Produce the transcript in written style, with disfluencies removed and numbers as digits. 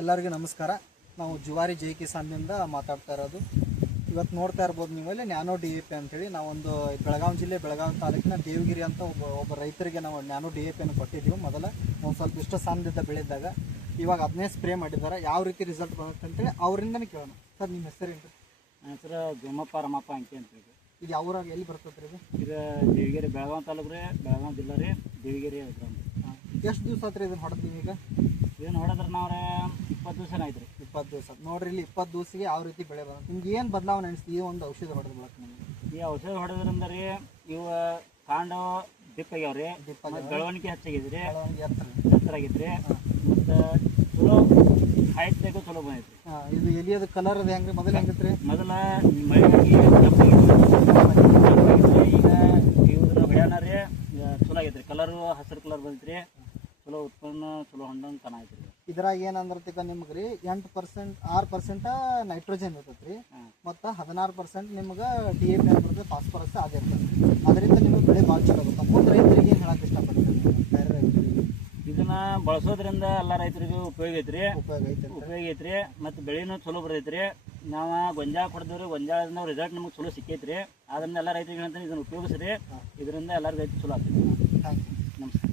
ಎಲ್ಲರಿಗೂ ನಮಸ್ಕಾರ. ನಾವು ಜುವಾರಿ ಜೈ ಕಿಸಾನ್ನಿಂದ ಮಾತಾಡ್ತಾ ಇರೋದು. ಇವತ್ತು ನೋಡ್ತಾ ಇರ್ಬೋದು ನೀವಲ್ಲಿ ನ್ಯಾನೋ DAP ಅಂತೇಳಿ ನಾವೊಂದು ಬೆಳಗಾವಿ ಜಿಲ್ಲೆ ಬೆಳಗಾವಿ ತಾಲೂಕಿನ ದೇವಗಿರಿ ಅಂತ ಒಬ್ಬ ರೈತರಿಗೆ ನಾವು ನ್ಯಾನೋ DAP ಅನ್ನು ಕೊಟ್ಟಿದ್ದೀವಿ. ಮೊದಲ ಒಂದು ಸ್ವಲ್ಪ ಇಷ್ಟ ಸಾಂದ್ರದಿಂದ ಬೆಳೆದಾಗ ಇವಾಗ ಅದನ್ನೇ ಸ್ಪ್ರೇ ಮಾಡಿದ್ದಾರೆ. ಯಾವ ರೀತಿ ರಿಸಲ್ಟ್ ಬರುತ್ತೆ ಅಂತೇಳಿ ಅವರಿಂದನೇ ಕೇಳೋಣ. ಸರ್ ನಿಮ್ಮ ಹೆಸರೇನು ರೀ? ನನ್ನ ಹೆಸರು ಜಮ್ಮಪ್ಪ ರಮಪ್ಪ ಅಂಕಿ ಅಂತ ಹೇಳಿ. ಇದು ಯಾವ ಊರಾಗ ಎಲ್ಲಿ ಬರ್ತದೆ ರೀ? ಇದು ದೇವಿಗೆರೆ ಬೆಳಗಾವಿ ತಾಲೂಕು ರೀ, ಬೆಳಗಾವಿ ಜಿಲ್ಲೆ ರೀ, ದೇವಿಗೆರೆ ಗ್ರಾಮ. ಎಷ್ಟು ದಿವಸ ಆತ್ರಿ ಇದನ್ನು ಹೊಡೆದ್ವಿ? ಈಗ ಇದನ್ನು ಹೊಡೆದ್ರೆ ನಾವು 20 ದಿವಸ ಆಯ್ತು ರೀ. 20 ದಿವಸ ನೋಡ್ರಿ. ಇಲ್ಲಿ 20 ದಿವಸಕ್ಕೆ ಯಾವ ರೀತಿ ಬೆಳೆ ಬರುತ್ತೆ? ನಿಮ್ಗೆ ಏನು ಬದಲಾವಣೆ ಅನಿಸ್ತು ಈ ಒಂದು ಔಷಧ ಹೊಡೆದ ಬಳಕ? ನಮಗೆ ಈ ಔಷಧ ಹೊಡೆದ್ರಿಂದ ರೀ ಇವು ಕಾಂಡ ದಿಪ್ಪ ಆಗ್ಯಾವ ರೀ, ಬೆಳವಣಿಗೆ ಹೆಚ್ಚಾಗಿದ್ರಿ, ಎತ್ತರ ಆಗೈತ್ರಿ, ಮತ್ತು ಚಲೋ ಹೈಟ್ ತೆಗೆದು ಚಲೋ ಬಂದೈತ್ರಿ. ಇದು ಎಲಿಯದ ಕಲರ್ ಅದು ಹೆಂಗ್ರಿ? ಮೊದಲು ಹೆಂಗತ್ರಿ? ಮೊದಲ ಮಳೆಯಾಗಿ ಈಗ ಇವ್ರ ಹೊಡ್ಯಾನ ರೀ ಚಲೋ ಆಗೈತ್ರಿ. ಕಲರು ಹಸಿರು ಕಲರ್ ಬಂದೈತ್ರಿ, ಚಲೋ ಉತ್ಪನ್ನ ಚಲೋ ಹಣ್ಣು ಚೆನ್ನಾಗೈತೆ ರೀ. ಇದ್ರಾಗ ಏನಂದ್ರತೀಗ ನಿಮ್ಗೆ ರೀ 8% 6% ನೈಟ್ರೋಜನ್ ಇರ್ತೈತೆ ರೀ, ಮತ್ತು 16% ನಿಮ್ಗೆ DAP ಬರ್ತದೆ, ಫಾಸ್ಫರಸ್ ಆಗಿರ್ತದೆ. ಅದರಿಂದ ನಿಮ್ಗೆ ಬೆಳೆ ಭಾಳ ಚಲೋ ಆಗುತ್ತೆ. ಮುಂದೆ ರೈತರಿಗೆ ಏನು ಹೇಳಕ್ಕೆ ಇಷ್ಟಪಡ್ತೀವಿ? ಬೇರೆ ರೈತರಿಗೆ ಇದನ್ನ ಬಳಸೋದ್ರಿಂದ ಎಲ್ಲ ರೈತರಿಗೂ ಉಪಯೋಗ ಐತ್ರಿ, ಉಪಯೋಗ ಐತ್ರಿ. ಮತ್ತು ಬೆಳೆನೂ ಚಲೋ ಬರ್ತೈತ್ರಿ. ನಾವು ಗೊಂಜಾಳ ಕೊಡ್ದೇವ್ರಿ, ಗೊಂಜಾಳದಿಂದ ರಿಸಲ್ಟ್ ನಮಗೆ ಚಲೋ ಸಿಕ್ಕೈತ್ರಿ. ಅದರಿಂದ ಎಲ್ಲ ರೈತರಿಗೆ ಹೇಳ್ತಾನೆ ಇದನ್ನು ಉಪಯೋಗಿಸ್ರಿ. ಇದರಿಂದ ಎಲ್ಲರಿಗೂ ರೈತ ಚಲೋ ಆಗ್ತೈತಿ. Thank you. ನಮಸ್ಕಾರ.